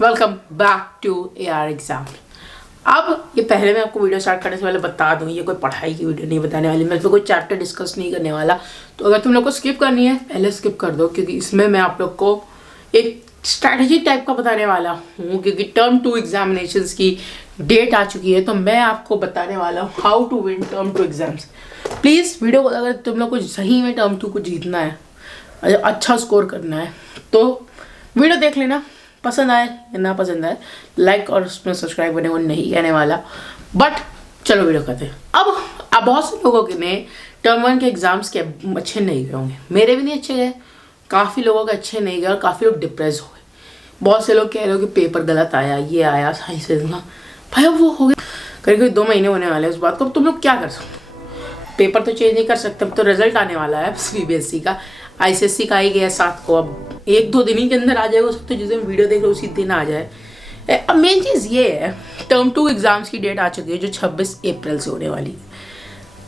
Welcome back to AR exam. अब ये पहले मैं आपको वीडियो स्टार्ट करने से पहले बता दूं, ये कोई पढ़ाई की वीडियो नहीं बताने वाली, मैं इसमें कोई चैप्टर डिस्कस नहीं करने वाला। तो अगर तुम लोग को स्किप करनी है पहले स्किप कर दो, क्योंकि इसमें मैं आप लोग को एक स्ट्रैटेजी टाइप का बताने वाला हूँ। क्योंकि टर्म 2 एग्जामिनेशंस की डेट आ चुकी है, तो मैं आपको बताने वाला हूँ how to win term 2 exams. Please video को, अगर तुम लोग को सही में टर्म 2 को जीतना है, अच्छा स्कोर करना है, तो वीडियो देख लेना। पसंद आए या ना पसंद आए, लाइक और उसमें सब्सक्राइब करने को नहीं कहने वाला, बट चलो वीडियो करते हैं। अब बहुत से लोगों के ने टर्म 1 के एग्जाम्स के अच्छे नहीं गए होंगे, मेरे भी नहीं अच्छे गए, काफ़ी लोगों के अच्छे नहीं गए और काफ़ी लोग डिप्रेस हो गए। बहुत से लोग कह रहे हो कि पेपर गलत आया, ये आया, साइंस ना भाई वो हो गया, करीब 2 महीने होने वाले हैं उस बात को। तुम लोग क्या कर सकते हो? पेपर तो चेंज नहीं कर सकते, अब तो रिजल्ट आने वाला है CBSE का, ICSE का ही गया 7 को, अब 1-2 दिन ही के अंदर आ जाएगा। हो सकता है जिस दिन वीडियो देख रहे हो उसी दिन आ जाए। अब मेन चीज़ ये है, टर्म 2 एग्जाम्स की डेट आ चुकी है जो 26 अप्रैल से होने वाली है।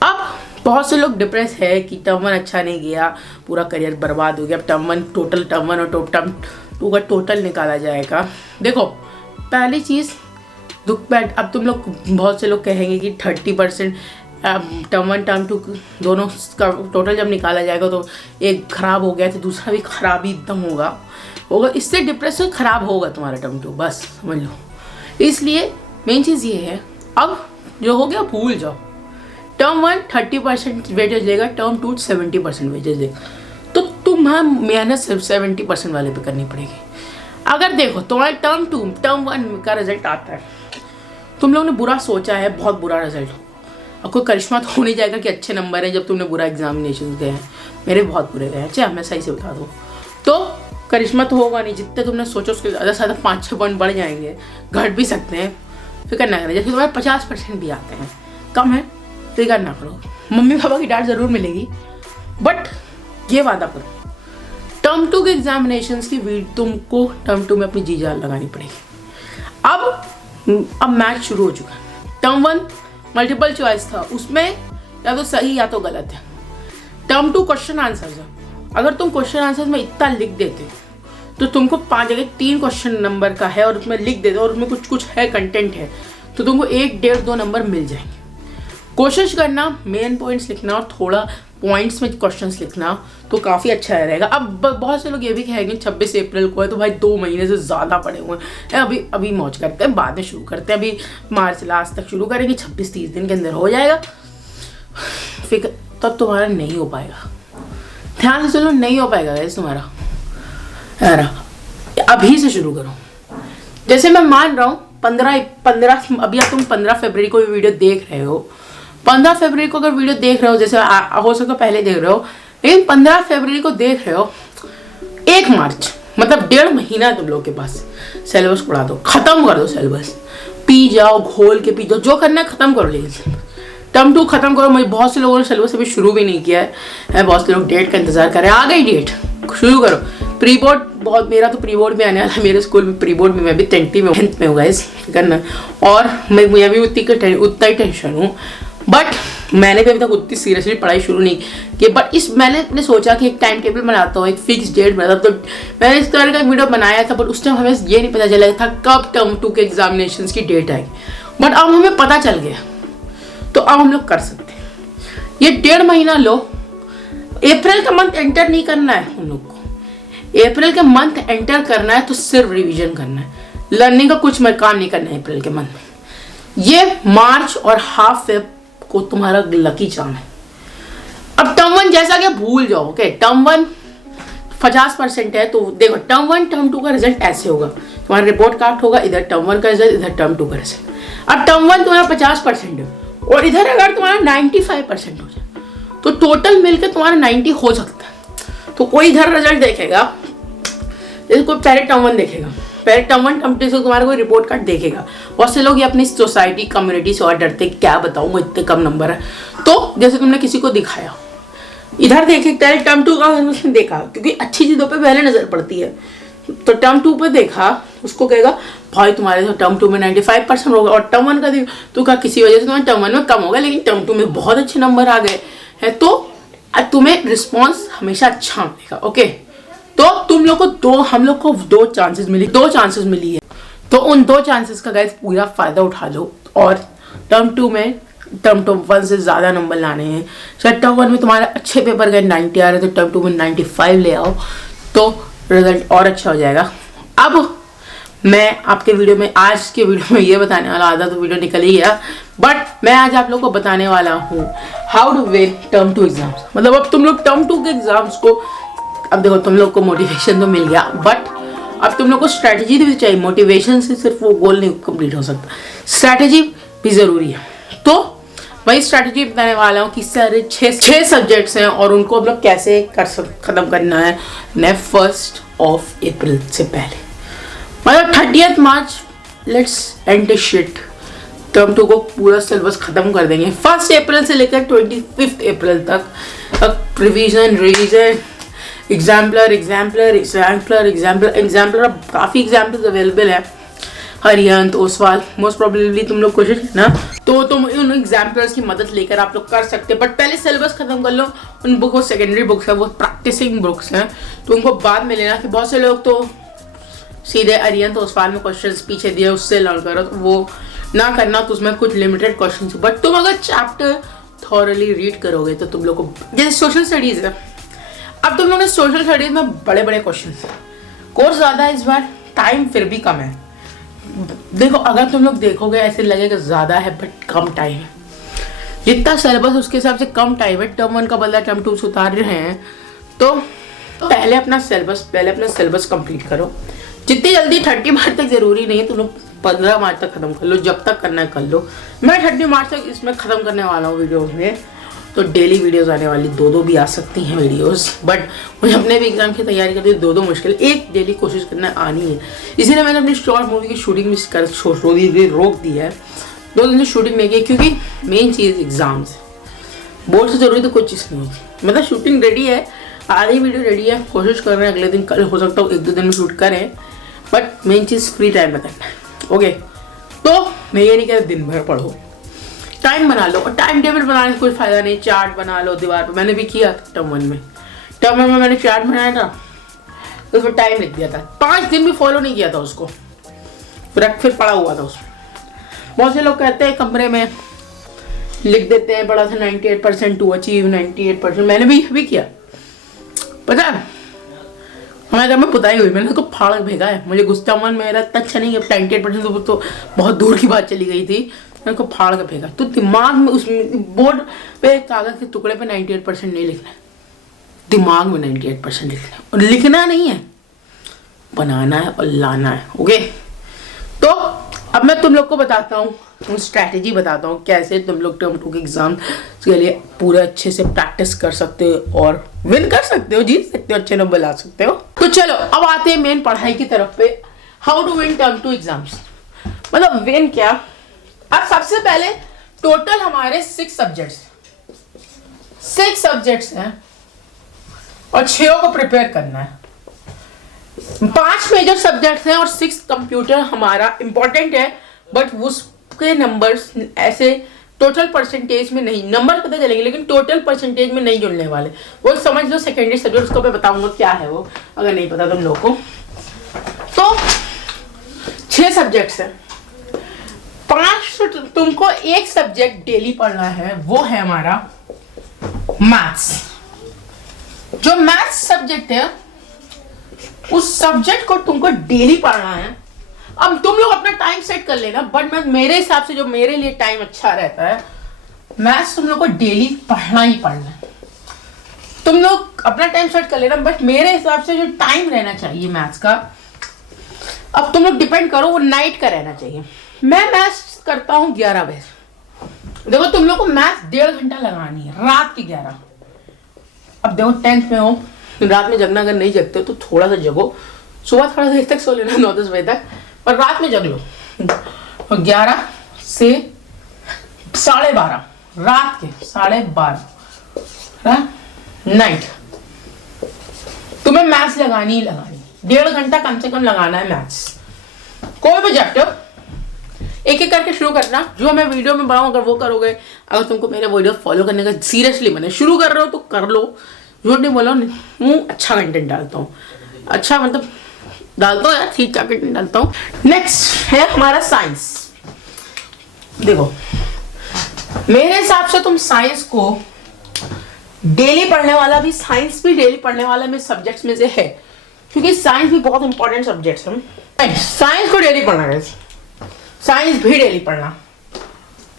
अब बहुत से लोग डिप्रेस है कि टर्म 1 अच्छा नहीं गया, पूरा करियर बर्बाद हो गया। अब टर्म 1 और टर्म 2 का टोटल निकाला जाएगा। देखो पहली चीज़ दुख बैठ, अब तुम लोग बहुत से लोग कहेंगे कि 30% टर्म 1 टर्म 2 दोनों का टोटल जब निकाला जाएगा तो एक खराब हो गया तो दूसरा भी खराब ही एकदम होगा, इससे डिप्रेशन खराब होगा तुम्हारा टर्म 2, बस समझ लो। इसलिए मेन चीज़ ये है, अब जो हो गया भूल जाओ। टर्म 1 30% वेटेज लेगा, टर्म 2 70% वेटेज लेगा, तो तुम्हें मेहनत सिर्फ 70% वाले पे करनी पड़ेगी। अगर देखो तुम्हारे टर्म 1 का रिजल्ट आता है, तुम लोग ने बुरा सोचा है, बहुत बुरा रिजल्ट हो, और कोई करिश्मा तो हो नहीं जाएगा कि अच्छे नंबर है जब तुमने बुरा एग्जामिनेशन गए हैं। मेरे बहुत बुरे गए हैं, चाहे मैं सही से बता दूँ तो करिश्मा तो होगा नहीं, जितने तुमने सोचो उसके ज़्यादा से ज़्यादा 5-6 पॉइंट बढ़ जाएंगे, घट भी सकते हैं। फिक्र ना करें, जैसे तुम्हारे 50% भी आते हैं, कम है, फिक्र ना करो, मम्मी पापा की डांट ज़रूर मिलेगी, बट ये वादा करो टर्म 2 के एग्जामिनेशन की तुमको टर्म 2 में अपनी जी जान लगानी पड़ेगी। अब मैच शुरू हो चुका है। टर्म 1 मल्टीपल चॉइस था, उसमें या तो सही या तो गलत है। टर्म 2 क्वेश्चन आंसर्स है, अगर तुम क्वेश्चन आंसर्स में इतना लिख देते तो तुमको 5 जगह 3 क्वेश्चन नंबर का है और उसमें लिख देते और उसमें कुछ है, कंटेंट है, तो तुमको 1-1.5-2 नंबर मिल जाएंगे। कोशिश करना मेन पॉइंट्स लिखना और थोड़ा पॉइंट्स में क्वेश्चंस लिखना, तो काफ़ी अच्छा रहेगा। अब बहुत से लोग ये भी कहेंगे 26 अप्रैल को है तो भाई 2 महीने से ज़्यादा पड़े हुए हैं, अभी मौज करते हैं, बाद में शुरू करते हैं, अभी मार्च लास्ट तक शुरू करेंगे, 26-30 दिन के अंदर हो जाएगा। फिर तब तुम्हारा नहीं हो पाएगा, ध्यान से चलो, नहीं हो पाएगा गाइस तुम्हारा। यार अभी से शुरू करो। जैसे मैं मान रहा हूँ 15 अभी तुम 15 फरवरी को वीडियो देख रहे हो, 15 फरवरी को अगर वीडियो देख रहे हो, जैसे हो सकता पहले देख रहे हो, लेकिन 15 फरवरी को देख रहे हो, 1 मार्च मतलब 1.5 महीना तुम लोग के पास। सिलेबस उड़ा दो, खत्म कर दो सिलेबस, पी जाओ, घोल के पी जाओ, जो करना है खत्म करो। लेकिन टर्म 2 खत्म करो। मुझे बहुत से लोगों ने सिलेबस अभी शुरू भी नहीं किया है, बहुत से लोग डेट का इंतजार कर रहे हैं, आ गई डेट, शुरू करो। प्री बोर्ड बहुत, मेरा तो प्री बोर्ड में आने वाला है, मेरे स्कूल में प्री बोर्ड में, मैं भी 10th में होगा इस करना, और मुझे भी उतना ही टेंशन हूँ, बट मैंने भी अभी तक उतनी सीरियसली पढ़ाई शुरू नहीं की। बट मैंने सोचा कि एक टाइम टेबल बनाता हूँ, एक फिक्स डेट बनाता हूँ, तो मैंने इस तरह का एक वीडियो बनाया था, बट उस टाइम हमें ये नहीं पता चला था कब टर्म 2 के एग्जामिनेशन की डेट आएगी, बट अब हमें पता चल गया, तो अब हम लोग कर सकते हैं। ये 1.5 महीना लो, अप्रैल का मंथ एंटर नहीं करना है हम लोग को, अप्रैल का मंथ एंटर करना है तो सिर्फ रिवीजन करना है, लर्निंग का कुछ काम नहीं करना है अप्रैल के मंथ में। ये मार्च और हाफ फेब को तुम्हारा लकी चार्म है। अब टर्म 1 जैसा कि भूल जाओ, ओके, टर्म 1 50% है, तो देखो टर्म 1 टर्म 2 का रिजल्ट ऐसे होगा, तुम्हारा रिपोर्ट कार्ड होगा, इधर टर्म 1 का रिजल्ट, इधर टर्म 2 का रिजल्ट। अब टर्म 1 तुम्हारा 50% है और इधर अगर तुम्हारा 95% हो जाए तो टोटल मिलकर तुम्हारा 90 हो सकता है। तो कोई इधर रिजल्ट देखेगा, कोई पहले टर्म 1 देखेगा, पहले टर्म 1 टर्म 2 से तुम्हारा कोई रिपोर्ट कार्ड देखेगा। बहुत से लोग ये अपनी सोसाइटी कम्युनिटी से और डरते, क्या बताऊँ इतने कम नंबर है, तो जैसे तुमने किसी को दिखाया, इधर देखे पहले टर्म 2 का उसने देखा, क्योंकि अच्छी चीज़ों पे पहले नज़र पड़ती है, तो टर्म 2 पे देखा, उसको कहेगा भाई तुम्हारे तो टर्म 2 में 95% होगा, और टर्म 1 का देखो तो क्या किसी वजह से तुम्हारे टर्म 1 में कम होगा, लेकिन टर्म 2 में बहुत अच्छे नंबर आ गए हैं, तो तुम्हें रिस्पॉन्स हमेशा अच्छा मिलेगा। ओके, तो तुम लोग को हम लोग को 2 चांसेस मिली है। उन 2 चांसेस का गाइस पूरा फायदा उठा लो और टर्म 2 में टर्म 1 से ज़्यादा नंबर लाने हैं। शायद टर्म 1 में तुम्हारे अच्छे पेपर गए 90 आ रहे तो टर्म 2 में 95 ले आओ तो रिजल्ट और अच्छा हो जाएगा। अब मैं आपके वीडियो में, आज के वीडियो में ये बताने वाला, आधा तो वीडियो निकल ही गया, बट मैं आज आप लोगों को बताने वाला हूँ how to win term 2 exams. मतलब अब तुम लोग टर्म 2 के एग्जाम्स को, अब देखो तुम लोग को मोटिवेशन तो मिल गया, बट अब तुम लोग को स्ट्रैटेजी भी चाहिए। मोटिवेशन से सिर्फ वो गोल नहीं कंप्लीट हो सकता, स्ट्रैटेजी भी ज़रूरी है। तो वही स्ट्रैटेजी बताने वाला हूँ कि सारे 6 सब्जेक्ट्स हैं और उनको हम लोग कैसे ख़त्म करना है 1 अप्रैल से पहले, मतलब 30 March let's end the sheet. Term 2 को पूरा सिलेबस खत्म कर देंगे 1 अप्रैल से लेकर 25 अप्रैल तक रिवीजन एग्जाम्पलर। अब काफ़ी एग्जाम्पल्स अवेलेबल है, हरियंत ओसवाल, मोस्ट प्रोबेबली तुम लोग कोशिश ना तो तुम उन एग्जाम्पलर्स की मदद लेकर आप लोग कर सकते हैं, बट पहले सिलेबस खत्म कर लो। उन बुक वो सेकेंडरी बुक्स है, वो प्रैक्टिसिंग बुक्स हैं, तो उनको बाद में लेना। कि बहुत से लोग तो सीधे अरियंत ओसवाल में क्वेश्चंस पीछे दिए उससे लर्न करो, तो वो ना करना, तो उसमें कुछ लिमिटेड क्वेश्चन, बट तुम अगर चैप्टर थॉरली रीड करोगे तो तुम लोग को, जैसे सोशल स्टडीज़ है, अब तुम लोगों ने सोशल स्टडीज में बड़े बड़े क्वेश्चन, कोर्स ज़्यादा है इस बार, टाइम फिर भी कम है। देखो अगर तुम लोग देखोगे ऐसे लगेगा ज़्यादा है बट कम टाइम है, जितना सिलेबस उसके हिसाब से कम टाइम है। टर्म 1 का बदला टर्म 2 से उतार रहे हैं, तो पहले अपना सिलेबस कंप्लीट करो जितनी जल्दी। 30 मार्च तक ज़रूरी नहीं है, तुम लोग 15 मार्च तक ख़त्म कर लो, जब तक करना है कर लो। मैं 30 मार्च तक इसमें ख़त्म करने वाला हूँ वीडियोज़ में, तो डेली वीडियोस आने वाली, 2 भी आ सकती हैं वीडियोस, बट मुझे अपने भी एग्जाम की तैयारी करते 2 मुश्किल, एक डेली कोशिश करना आनी है। इसीलिए मैंने अपनी शॉर्ट मूवी की शूटिंग भी रोक दी है, 2 दिन से शूटिंग नहीं की, क्योंकि मेन चीज़ एग्जाम्स, बोर्ड से जरूरी तो कुछ चीज़ नहीं होती। मतलब शूटिंग रेडी है, आधी वीडियो रेडी है, कोशिश कर रहे हैं अगले दिन, कल हो सकता है 1-2 दिन में शूट करें, but main cheese free time में करना है। ओके, तो मैं ये नहीं कह रहा दिन भर पढ़ो, टाइम बना लो, और टाइम टेबल बनाने से कोई फायदा नहीं, चार्ट बना लो दीवार पे। मैंने भी किया था टर्म 1 में, मैंने चार्ट बनाया था, तो उसमें टाइम लिख दिया था, 5 दिन भी फॉलो नहीं किया था उसको, फिर पड़ा हुआ था उसमें। बहुत से लोग कहते हैं कमरे में लिख देते हैं, पढ़ा था 98% टू अचीव 98%, मैंने भी किया। पता है हमारे घर में पुताई हुई, मैंने उसको फाड़ के फेंका है। मुझे गुस्सा मन मेरा इतना अच्छा नहीं है, 98% तो बहुत दूर की बात चली गई थी, मैंने को फाड़ के फेंका। तो दिमाग में, उस बोर्ड पे कागज के टुकड़े पे 98% नहीं लिखना है, दिमाग में 98% लिखना है, और लिखना नहीं है, बनाना है और लाना है। ओके, तो अब मैं तुम लोग को बताता हूँ, स्ट्रैटेजी बताता हूँ कैसे तुम लोग टर्म 2 के एग्जाम के लिए पूरे अच्छे से प्रैक्टिस कर सकते हो और विन कर सकते हो, जीत सकते हो, अच्छे नंबर ला सकते हो। तो चलो अब आते हैं मेन पढ़ाई की तरफ पे, how to win term 2 exams. मतलब विन क्या, अब सबसे पहले टोटल हमारे 6 सब्जेक्ट्स हैं और 6 को प्रिपेयर करना है। 5 मेजर सब्जेक्ट्स हैं और 6 कंप्यूटर हमारा इंपॉर्टेंट है, बट उसके नंबर्स ऐसे टोटल परसेंटेज में नहीं, नंबर पता चलेंगे लेकिन टोटल परसेंटेज में नहीं जुड़ने वाले। वो समझ लो सेकेंडरी सब्जेक्ट, उसको मैं बताऊंगा क्या है वो, अगर नहीं पता तुम लोग को। तो 6 सब्जेक्ट्स हैं, 5 तुमको एक सब्जेक्ट डेली पढ़ना है, वो है हमारा मैथ्स। जो मैथ्स सब्जेक्ट है उस सब्जेक्ट को तुमको डेली पढ़ना है। अब तुम लोग अपना टाइम सेट कर लेना, बट मैं मेरे हिसाब से जो मेरे लिए टाइम अच्छा रहता है, मैथ्स तुम लोग को डेली पढ़ना ही पढ़ना है। तुम लोग अपना टाइम सेट कर लेना, बट मेरे हिसाब से जो टाइम रहना चाहिए मैथ्स का, अब तुम लोग डिपेंड करो, वो नाइट का रहना चाहिए। मैं मैथ्स करता हूँ 11 बजे। देखो तुम लोग को मैथ्स 1.5 घंटा लगानी है, रात के 11। अब देखो 10th में हो, रात में जगना, अगर नहीं जगते हो तो थोड़ा सा जगो, सुबह थोड़ा देर तक सो लेना 9-10 बजे तक, पर रात में जग लो। और 11 से 12:30, रात के 12:30 नाइट तुम्हें मैथ्स लगानी ही लगानी, 1.5 घंटा कम से कम लगाना है मैथ्स। कोई भी चैप्टर एक करके शुरू करना, जो मैं वीडियो में बताऊं अगर वो करोगे, अगर तुमको मेरे वीडियो फॉलो करने का सीरियसली मैंने शुरू कर रहे हो तो कर लो, झूठ नहीं बोलो, अच्छा कंटेंट डालता हूँ, अच्छा मतलब डालता हूँ यार, ठीक चॉकलेट नहीं डालता हूँ। नेक्स्ट है हमारा साइंस। देखो मेरे हिसाब से तुम साइंस को डेली पढ़ने वाला भी, साइंस भी डेली पढ़ने वाला में सब्जेक्ट्स में से है, क्योंकि साइंस भी बहुत इंपॉर्टेंट सब्जेक्ट्स है। साइंस को डेली पढ़ना है, साइंस भी डेली पढ़ना,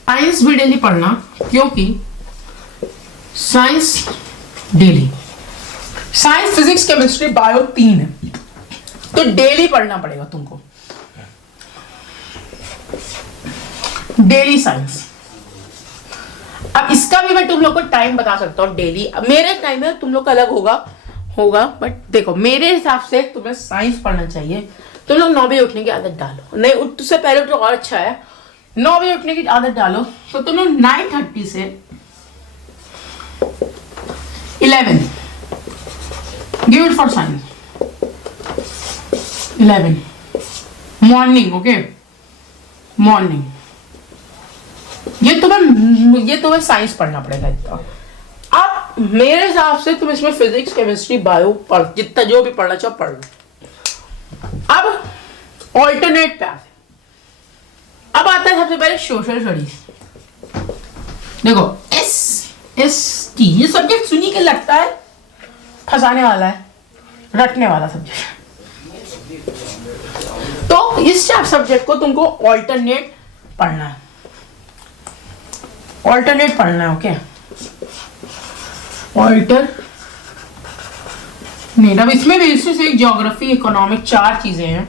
साइंस भी डेली पढ़ना, क्योंकि science daily, science physics chemistry bio 3 है, तो डेली पढ़ना पड़ेगा तुमको, डेली साइंस। अब इसका भी मैं तुम लोग को टाइम बता सकता हूँ डेली। अब मेरे टाइम में तुम लोग का अलग होगा, बट देखो मेरे हिसाब से तुम्हें साइंस पढ़ना चाहिए। तुम लोग 9 बजे उठने की आदत डालो, नहीं उससे पहले तो और अच्छा है, 9 बजे उठने की आदत डालो, तो तुम लोग 9:30 से 11 give it for science, 11 morning, okay morning, ये तुम्हें साइंस पढ़ना पड़ेगा इतना। अब मेरे हिसाब से तुम इसमें फिजिक्स केमिस्ट्री बायो पढ़, जितना जो भी पढ़ना चाहो पढ़ लो। अब ऑल्टरनेट पे अब आता है सबसे पहले सोशल स्टडीज। देखो SST ये सब्जेक्ट सुनी के लगता है फंसाने वाला है, रटने वाला सब्जेक्ट, तो इस सब्जेक्ट को तुमको ऑल्टरनेट पढ़ना है, ऑल्टरनेट पढ़ना है, ओके ऑल्टरनेट। अब इसमें भी एक ज्योग्राफी, इकोनॉमिक, 4 चीजें हैं।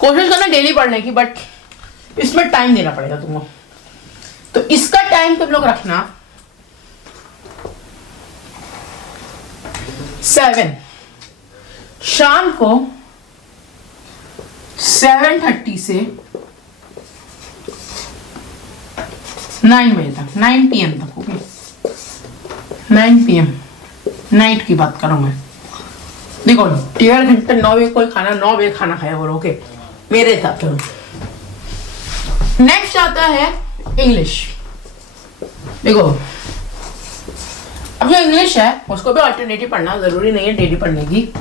कोशिश करना डेली पढ़ने की, बट इसमें टाइम देना पड़ेगा तुमको, तो इसका टाइम तुम लोग रखना 7 शाम को 7:30 से 9 बजे तक, 9 PM तक, ओके 9 PM नाइट की बात कर रहा हूं मैं। देखो 1.5 घंटे, 9 बजे कोई खाना, 9 बजे खाना खाया बोलो, ओके मेरे हिसाब से। नेक्स्ट आता है इंग्लिश। देखो अब जो इंग्लिश है उसको भी अल्टरनेटिव पढ़ना, जरूरी नहीं है डेली पढ़ने की।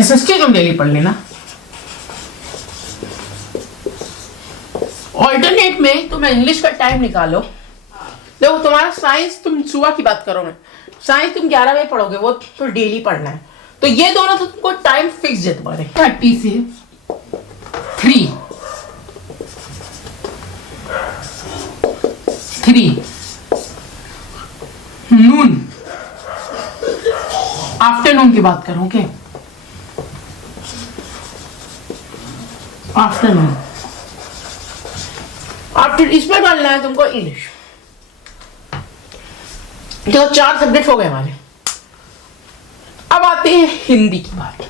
SST तुम डेली पढ़ लेना, ऑल्टरनेट में तुम इंग्लिश का टाइम निकालो। देखो तुम्हारा साइंस, तुम सुबह की बात करो, मैं साइंस तुम 11 बजे पढ़ोगे, वो तो डेली पढ़ना है, तो ये दोनों तो तुमको टाइम फिक्स है तुम्हारे 30 से 3 नून, आफ्टरनून की बात करूं, ओके आफ्टरनून। आफ्टर इसमें डालना है तुमको इंग्लिश। तो 4 सब्जेक्ट हो गए हमारे। अब आते हैं हिंदी की बात।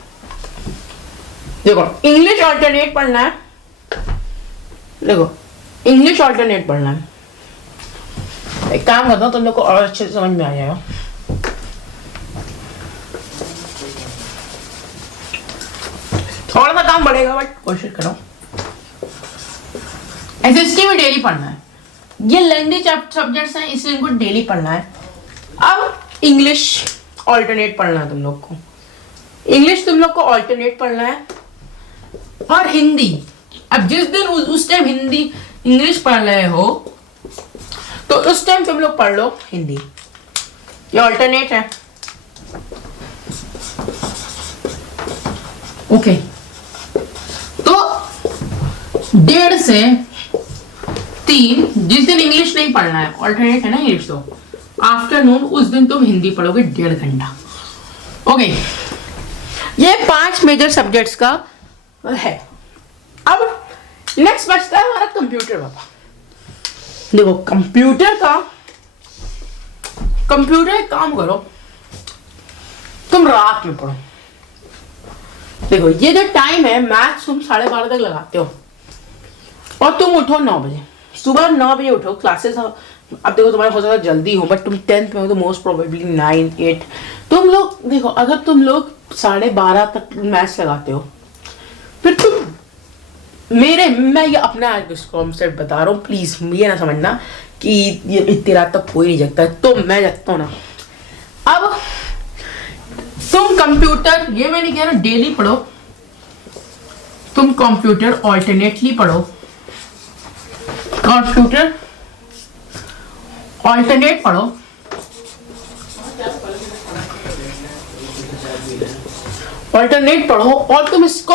देखो इंग्लिश अल्टरनेट पढ़ना है, देखो इंग्लिश अल्टरनेट पढ़ना है। एक काम करता हूं तुम लोग को और अच्छे से समझ में आ जाएगा। थोड़ा सा काम बढ़ेगा बट कोशिश करो। SST में डेली पढ़ना है, ये लेंथी सब्जेक्ट्स हैं इसलिए इनको डेली पढ़ना है। अब इंग्लिश ऑल्टरनेट पढ़ना है तुम लोग को, इंग्लिश तुम लोग को ऑल्टरनेट पढ़ना है, और हिंदी अब जिस दिन उस टाइम हिंदी इंग्लिश पढ़ रहे हो तो उस टाइम तुम लोग पढ़ लो हिंदी, ये ऑल्टरनेट है, ओके। तो 1:30 से 3 जिस दिन इंग्लिश नहीं पढ़ना है, ऑल्टरनेट है ना इंग्लिश, तो आफ्टरनून उस दिन तुम हिंदी पढ़ोगे 1.5 घंटा, ओके। ये 5 मेजर सब्जेक्ट्स का है। अब नेक्स्ट बचता है हमारा कंप्यूटर बाबा। देखो कंप्यूटर एक काम करो, तुम रात में पढ़ो। देखो ये जो टाइम है मैथ्स तुम 12:30 तक लगाते हो, और तुम उठो 9 बजे, सुबह 9 बजे उठो। क्लासेस अब देखो तुम्हारा हो सकता है जल्दी हो, बट तुम 10th में हो तो मोस्ट प्रोबेबली 9, 8 तुम लोग देखो, अगर तुम लोग 12:30 तक मैथ्स लगाते हो, फिर तुम मैं ये अपना कॉन्सेप्ट बता रहा हूँ, प्लीज ये ना समझना कि ये इतनी रात तक कोई नहीं जगता है, तो मैं जगता हूँ ना। अब तुम कंप्यूटर, ये मैं नहीं कह रहा डेली पढ़ो, तुम कंप्यूटर ऑल्टरनेटली पढ़ो, कंप्यूटर ऑल्टरनेट पढ़ो, ऑल्टरनेट पढ़ो। और तुम इसको,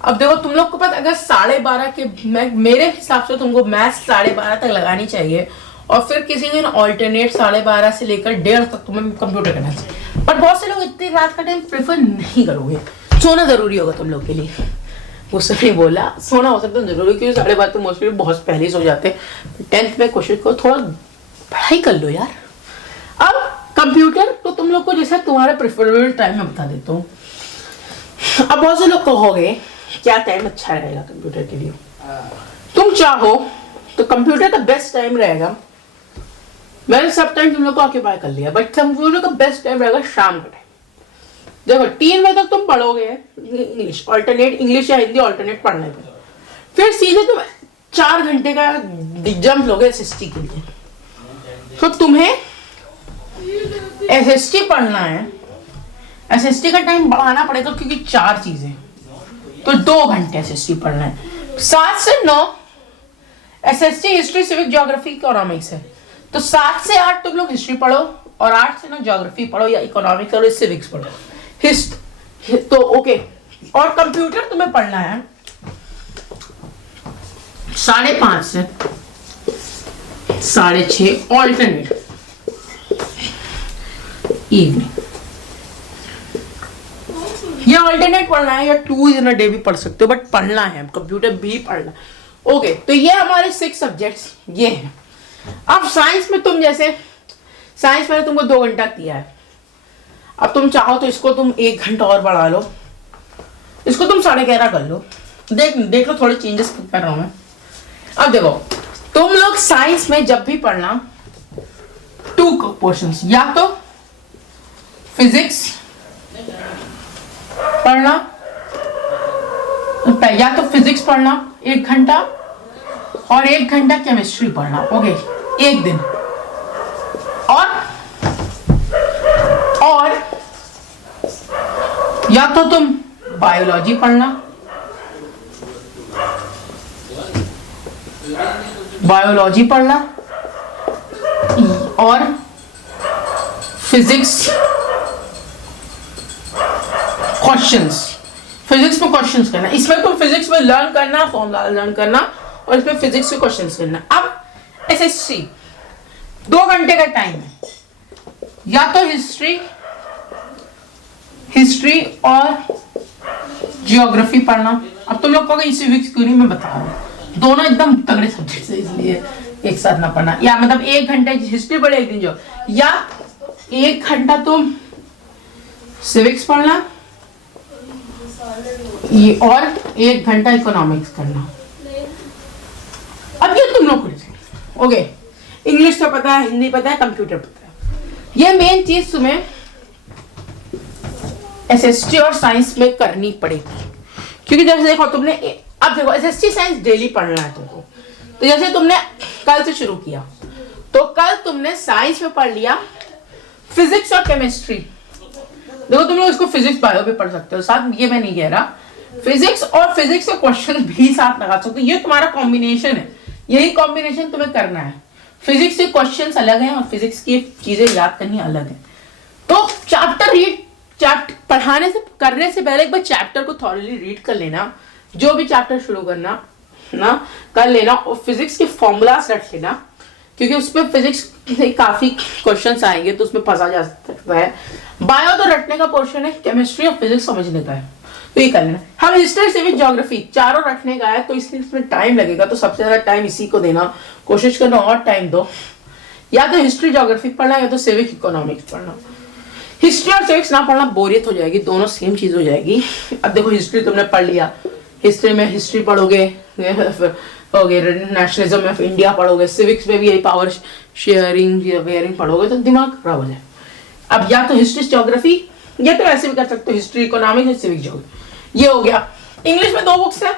अब देखो तुम लोग को पता, अगर 12:30 के, मेरे हिसाब से तुमको मैथ्स 12:30 तक लगानी चाहिए, और फिर किसी दिन ऑल्टरनेट 12:30 से लेकर 1:30 तक तुम्हें कंप्यूटर करना चाहिए। पर बहुत से लोग इतनी रात का टाइम प्रेफर नहीं करोगे, सोना जरूरी होगा तुम लोग के लिए। मुझसे नहीं बोला, सोना हो सकता है जरूरी, क्योंकि 12:30 तो मोस्टली बहुत पहले ही सो जाते हैं। 10th में कोशिश करो थोड़ा पढ़ाई कर लो यार। अब कंप्यूटर तो तुम लोग को जैसा तुम्हारे प्रेफरेबल टाइम में बता देता हूँ। अब बहुत से लोग कहोगे क्या टाइम अच्छा रहेगा कंप्यूटर के लिए। तुम चाहो तो कंप्यूटर का बेस्ट टाइम रहेगा, मैंने सब टाइम तुम लोग को ऑक्यूपाई कर लिया, बट कंप्यूटर का बेस्ट टाइम रहेगा शाम का टाइम। देखो 3 बजे तक तुम पढ़ोगे इंग्लिश ऑल्टरनेट, इंग्लिश या हिंदी ऑल्टरनेट पढ़ने पे, फिर सीधे तुम 4 घंटे का जंप लोगे एसएसटी के लिए। तो तुम्हें एसएसटी पढ़ना है, एसएसटी का टाइम बढ़ाना पड़ेगा, क्योंकि 4 चीजें, तो 2 घंटे एसएसटी पढ़ना है। 7 से 9 SST history civic geography economics है, तो 7 से 8 तुम लोग हिस्ट्री पढ़ो, और 8 से 9 ज्योग्राफी पढ़ो या इकोनॉमिक्स और सिविक्स पढ़ो। तो ओके। और कंप्यूटर तुम्हें पढ़ना है 5:30 से 6:30 ऑल्टरनेट इवनिंग, या ऑल्टरनेट पढ़ना है, या 2 इन अ डे भी पढ़ सकते हो, बट पढ़ना है, कंप्यूटर भी पढ़ना। ओके, तो ये हमारे 6 सब्जेक्ट्स ये हैं। अब साइंस में तुम जैसे, साइंस मैंने तुमको 2 घंटा दिया है, अब तुम चाहो तो इसको तुम 1 घंटा और बढ़ा लो, इसको तुम 11:30 कर लो। देख लो थोड़े चेंजेस कर रहा हूं मैं। अब देखो तुम लोग साइंस में जब भी पढ़ना 2 पोर्शंस, या तो फिजिक्स पढ़ना, या तो फिजिक्स पढ़ना 1 घंटा, और 1 घंटा केमिस्ट्री पढ़ना। ओके, एक दिन। और या तो तुम बायोलॉजी पढ़ना, और फिजिक्स क्वेश्चंस, फिजिक्स में क्वेश्चंस करना। इसमें तुम फिजिक्स में लर्न करना, फॉर्मूला लर्न करना, और इसमें फिजिक्स के क्वेश्चंस करना। अब एसएससी 2 घंटे का टाइम है, या तो हिस्ट्री और जियोग्राफी पढ़ना। अब तुम लोग कहोगे सिविक्स क्यों नहीं, मैं बता रहा हूँ, दोनों एकदम तगड़े सब्जेक्ट है, इसलिए एक साथ ना पढ़ना। या मतलब 1 घंटे हिस्ट्री पढ़े, 1 दिन जो, या 1 घंटा तुम सिविक्स पढ़ना, ये, और 1 घंटा इकोनॉमिक्स करना। अब ये तुम लोग को ओके, इंग्लिश तो पता है, हिंदी पता है, कंप्यूटर पता है, ये मेन चीज तुम्हें एसएसटी और साइंस में करनी पड़ेगी। क्योंकि जैसे देखो तुमने, अब देखो एसएसटी साइंस डेली पढ़ना है तुमको, तो जैसे तुमने कल से शुरू किया, तो कल तुमने साइंस में पढ़ लिया फिजिक्स और केमिस्ट्री। देखो तुम लोग इसको फिजिक्स बायो भी पढ़ सकते हो साथ, ये मैं नहीं कह रहा, फिजिक्स और फिजिक्स के क्वेश्चन भी साथ लगा सकते हो, ये तुम्हारा कॉम्बिनेशन है, यही कॉम्बिनेशन तुम्हें करना है। फिजिक्स के क्वेश्चंस अलग हैं और फिजिक्स की चीजें याद करनी अलग है। तो चैप्टर पढ़ाने से, करने से पहले एक बार चैप्टर को थॉरली रीड कर लेना, जो भी चैप्टर शुरू करना ना कर लेना, और फिजिक्स के फॉर्मूलास रट लेना, क्योंकि उसमें फिजिक्स से काफी क्वेश्चंस आएंगे, तो उसमें फंसा जा सकता है। बायो तो रटने का पोर्शन है, केमिस्ट्री और फिजिक्स समझने का है, तो ये कर लेना। हम हिस्ट्री सिविक ज्योग्राफी चारों रटने का है, तो इसलिए इसमें टाइम लगेगा, तो सबसे ज्यादा टाइम इसी को देना, कोशिश करना और टाइम दो। या तो हिस्ट्री ज्योग्राफी पढ़ना, या तो सिविक इकोनॉमिक्स पढ़ना। हिस्ट्री और सिविक्स ना पढ़ना बोरियत हो जाएगी, दोनों सेम चीज हो जाएगी। अब देखो हिस्ट्री तुमने पढ़ लिया, हिस्ट्री में हिस्ट्री पढ़ोगे, नेशनलिज्म ऑफ इंडिया पढ़ोगे, सिविक्स में भी यही पावर शेयरिंग पढ़ोगे, तो दिमाग खराब हो जाए। अब या तो हिस्ट्री ज्योग्राफी, या तो ऐसे भी कर सकते हो हिस्ट्री इकोनॉमिक्स और सिविक ज्योग्राफी, ये हो गया। इंग्लिश में 2 बुक्स है,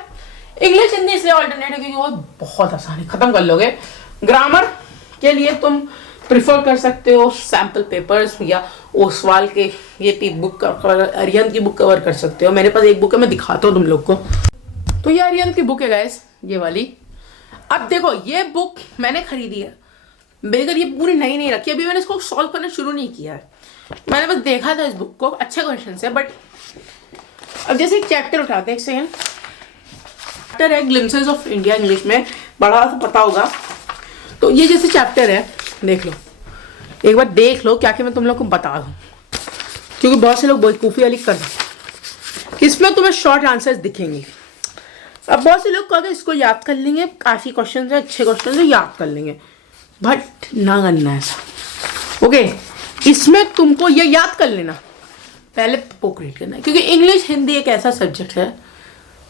इंग्लिश हिंदी इसलिए ऑल्टरनेट है क्योंकि वो बहुत आसान है, खत्म कर लोगे। ग्रामर के लिए तुम प्रिफर कर सकते हो सैम्पल पेपर्स या ओसवाल के ये टिप बुक अरिहंत की बुक कवर कर सकते हो। मेरे पास एक बुक है, मैं दिखाता हूँ तुम लोग को। तो ये अरिहंत की बुक है गाइस, ये वाली। अब देखो ये बुक मैंने खरीदी है, बेगर ये पूरी नई नहीं रखी, अभी मैंने इसको सॉल्व करना शुरू नहीं किया है। मैंने बस देखा था इस बुक को, अच्छे क्वेश्चन है। बट अब जैसे एक चैप्टर उठाते हैं, एक सेकेंड। चैप्टर है ग्लिम्पसेस ऑफ इंडिया, इंग्लिश में बड़ा तो पता होगा। तो ये जैसे चैप्टर है, देख लो एक बार, देख लो क्या कि मैं तुम लोग को बता दूं, क्योंकि बहुत से लोग बेवकूफ़ी वाली कर देते। इसमें तुम्हें शॉर्ट आंसर्स दिखेंगे। अब बहुत से लोग कहोगे इसको याद कर लेंगे, काफ़ी क्वेश्चन है, अच्छे क्वेश्चन है, याद कर लेंगे, बट ना करना ऐसा। ओके, इसमें तुमको ये याद कर लेना, पहले बुक रीड करना है, क्योंकि इंग्लिश हिंदी एक ऐसा सब्जेक्ट है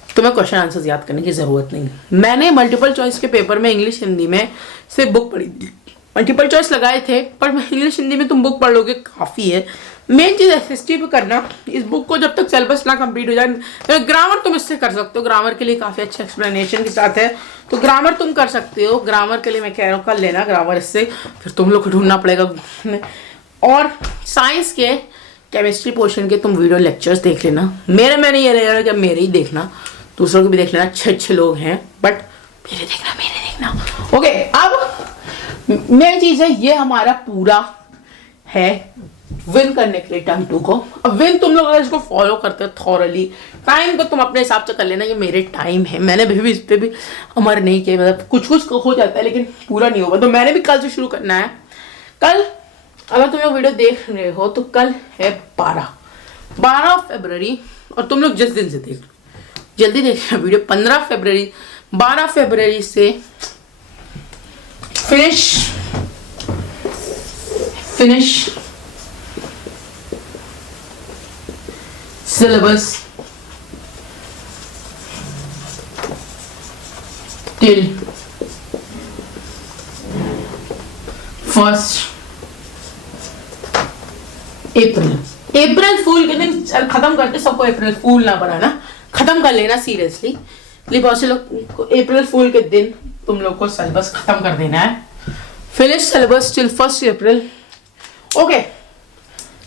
तुम्हें क्वेश्चन आंसर्स याद करने की ज़रूरत नहीं। मैंने मल्टीपल चॉइस के पेपर में इंग्लिश हिंदी में सिर्फ बुक पढ़ी थी, मल्टीपल चॉइस लगाए थे, पर इंग्लिश हिंदी में तुम बुक पढ़ लोगे काफ़ी है। मेन चीज़ एसएसटी पे करना, इस बुक को जब तक सिलेबस ना कंप्लीट हो जाए। तो ग्रामर तुम इससे कर सकते हो, ग्रामर के लिए काफ़ी अच्छा एक्सप्लेनेशन के साथ है, तो ग्रामर तुम कर सकते हो। ग्रामर के लिए मैं कह रहा हूँ कर लेना ग्रामर, इससे फिर तुम लोग को ढूंढना पड़ेगा। और साइंस के केमिस्ट्री पोर्शन के तुम वीडियो लेक्चर्स देख लेना। मैंने ये रहेगा कि मेरे ही देखना, दूसरों को भी देख लेना, अच्छे लोग हैं, बट मेरे देखना। ओके, अब मेन चीज़ है, ये हमारा पूरा है विन करने के लिए टर्म 2 को। अब विन तुम लोग अगर इसको फॉलो करते हो थॉरली, टाइम को तुम अपने हिसाब से कर लेना, ये मेरे टाइम है, मैंने भी इस पर भी हमारे नहीं किया, मतलब कुछ हो जाता है लेकिन पूरा नहीं होगा। तो मैंने भी कल से शुरू करना है। कल अगर तुम लोग वीडियो देख रहे हो तो कल है 12 फरवरी, और तुम लोग जिस दिन से देख लो, जल्दी देखना वीडियो। 15 फरवरी 12 फरवरी से फिनिश syllabus till 1st अप्रैल फूल के दिन खत्म करते। सबको अप्रैल फूल ना बनाना, खत्म कर लेना सीरियसली। बहुत से लोग को अप्रैल फूल के दिन तुम लोग को सिलेबस खत्म कर देना है। फिनिश सिलेबस टिल 1st अप्रैल। ओके,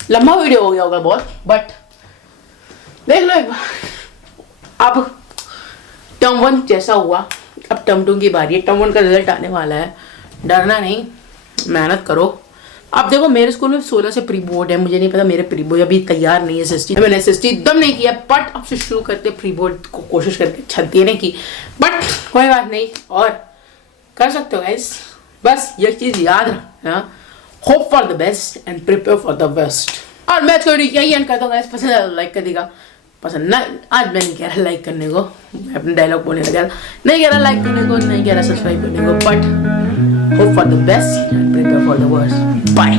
लंबा वीडियो हो गया होगा बहुत, बट देख लो एक बार। अब टर्म 1 जैसा हुआ, अब टर्म 2 की बारी है। टर्म 1 का रिजल्ट आने वाला है, डरना नहीं, मेहनत करो। अब देखो मेरे स्कूल में 16 से प्री बोर्ड है, मुझे नहीं पता मेरे प्री बोर्ड अभी तैयार नहीं है। एसएसटी मैंने एसएसटी एकदम नहीं किया, बट अब से शुरू करते प्री बोर्ड को, कोशिश करके अच्छा देने की, बट कोई बात नहीं, और कर सकते हो गाइस। बस ये चीज़ याद रखना, hope for the best and prepare for the best. और मैं तो यही एंड करता हूँ गाइस। पसंद आया लाइक कर देगा, पसंद ना, आज मैं नहीं कह रहा लाइक करने को, मैं अपने डायलॉग बोलने लगा, नहीं कह रहा लाइक करने को, नहीं कह रहा सब्सक्राइब करने को, but hope for the best and prepare for the worst. Bye.